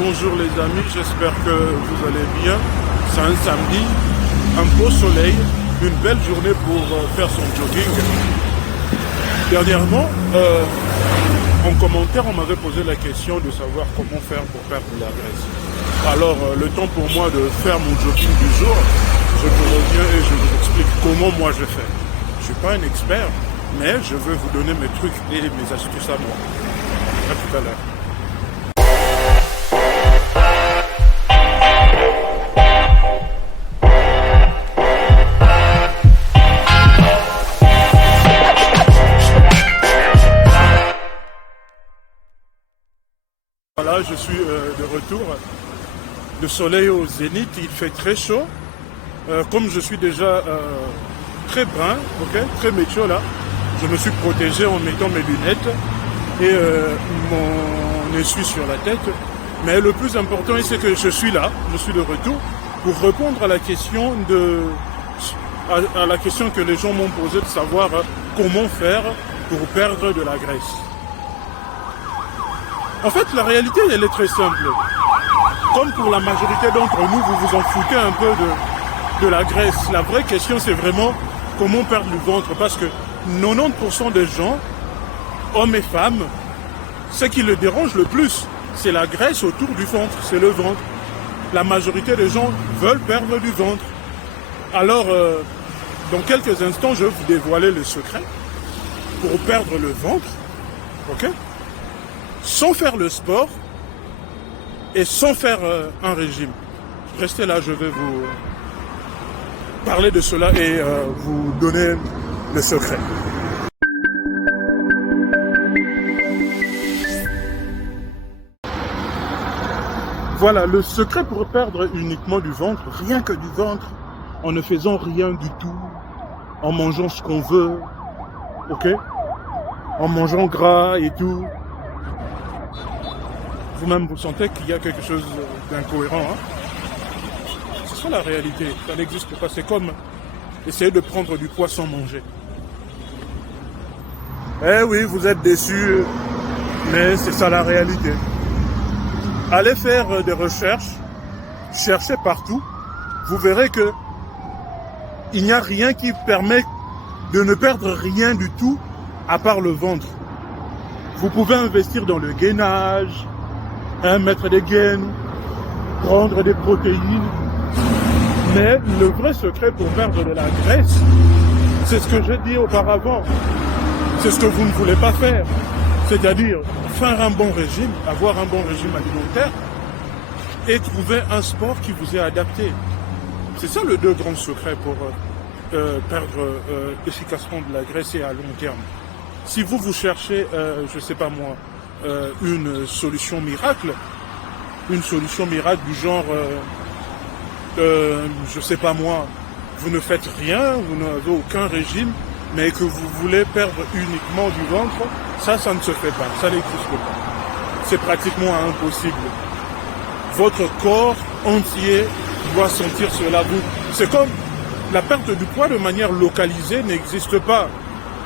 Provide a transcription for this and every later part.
Bonjour les amis, j'espère que vous allez bien. C'est un samedi, un beau soleil, une belle journée pour faire son jogging. Dernièrement, en commentaire, on m'avait posé la question de savoir comment faire pour perdre de la graisse. Alors, le temps pour moi de faire mon jogging du jour, je vous reviens et je vous explique comment moi je fais. Je ne suis pas un expert, mais je veux vous donner mes trucs et mes astuces à moi. À tout à l'heure. Voilà, je suis de retour. Le soleil au zénith, il fait très chaud. Comme je suis déjà très brun, très métier là, je me suis protégé en mettant mes lunettes et mon essuie sur la tête. Mais le plus important, c'est que je suis là, je suis de retour pour répondre à la question à la question que les gens m'ont posée de savoir comment faire pour perdre de la graisse. En fait, la réalité, elle est très simple. Comme pour la majorité d'entre nous, vous vous en foutez un peu de la graisse. La vraie question, c'est vraiment comment perdre le ventre. Parce que 90% des gens, hommes et femmes, ce qui les dérange le plus, c'est la graisse autour du ventre, c'est le ventre. La majorité des gens veulent perdre du ventre. Alors, dans quelques instants, je vais vous dévoiler le secret pour perdre le ventre. Ok ? Sans faire le sport et sans faire un régime. Restez là, je vais vous parler de cela et vous donner le secret. Voilà, le secret pour perdre uniquement du ventre, rien que du ventre, en ne faisant rien du tout, en mangeant ce qu'on veut, ok? En mangeant gras et tout. Vous-même, vous sentez qu'il y a quelque chose d'incohérent. Hein? C'est ça la réalité. Ça n'existe pas. C'est comme essayer de prendre du poids sans manger. Eh oui, vous êtes déçus, mais c'est ça la réalité. Allez faire des recherches, cherchez partout. Vous verrez que il n'y a rien qui permet de ne perdre rien du tout à part le ventre. Vous pouvez investir dans le gainage, mettre des gaines, prendre des protéines. Mais le vrai secret pour perdre de la graisse, c'est ce que j'ai dit auparavant. C'est ce que vous ne voulez pas faire. C'est-à-dire faire un bon régime, avoir un bon régime alimentaire et trouver un sport qui vous est adapté. C'est ça le deux grands secrets pour perdre efficacement de la graisse et à long terme. Si vous cherchez, je ne sais pas moi, une solution miracle du genre, je sais pas moi, vous ne faites rien, vous n'avez aucun régime, mais que vous voulez perdre uniquement du ventre, ça ne se fait pas, ça n'existe pas. C'est pratiquement impossible. Votre corps entier doit sentir cela. C'est comme la perte du poids de manière localisée n'existe pas.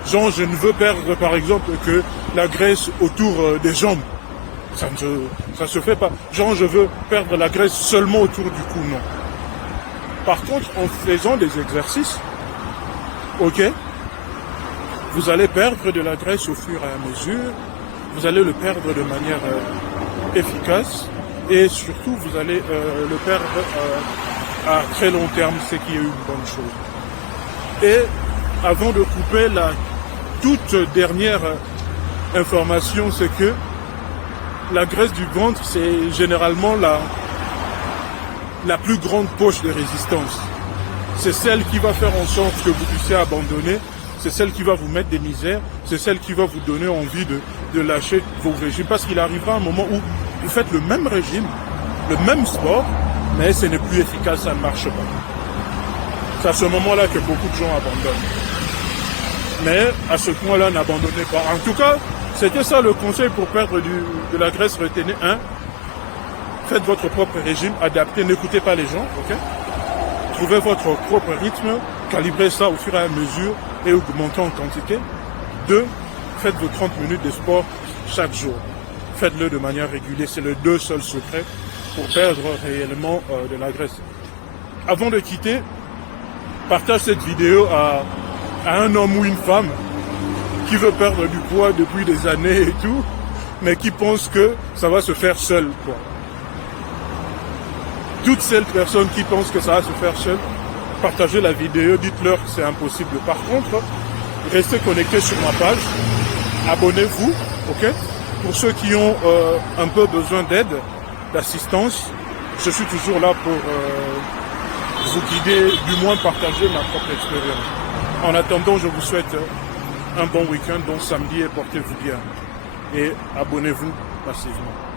Genre, je ne veux perdre, par exemple, que la graisse autour des jambes. Ça ne se fait pas. Genre, je veux perdre la graisse seulement autour du cou, non. Par contre, en faisant des exercices, ok, vous allez perdre de la graisse au fur et à mesure. Vous allez le perdre de manière efficace. Et surtout, vous allez le perdre à très long terme, ce qui est une bonne chose. Et avant de couper la toute dernière information, c'est que la graisse du ventre, c'est généralement la plus grande poche de résistance. C'est celle qui va faire en sorte que vous puissiez abandonner, c'est celle qui va vous mettre des misères, c'est celle qui va vous donner envie de lâcher vos régimes. Parce qu'il arrivera un moment où vous faites le même régime, le même sport, mais ce n'est plus efficace, ça ne marche pas. C'est à ce moment-là que beaucoup de gens abandonnent. Mais à ce point-là, n'abandonnez pas. En tout cas, c'était ça le conseil pour perdre de la graisse. Retenez faites votre propre régime, adaptez, n'écoutez pas les gens, ok? Trouvez votre propre rythme, calibrez ça au fur et à mesure et augmentez en quantité. 2, faites vos 30 minutes de sport chaque jour. faites-le de manière régulière. C'est les deux seuls secrets pour perdre réellement de la graisse. Avant de quitter, partage cette vidéo à un homme ou une femme qui veut perdre du poids depuis des années et tout, mais qui pense que ça va se faire seul, quoi. Toutes ces personnes qui pensent que ça va se faire seul, partagez la vidéo, dites-leur que c'est impossible. Par contre, restez connectés sur ma page, abonnez-vous, ok? Pour ceux qui ont un peu besoin d'aide, d'assistance, je suis toujours là pour vous guider, du moins partager ma propre expérience. En attendant, je vous souhaite un bon week-end, bon samedi et portez-vous bien. Et abonnez-vous massivement.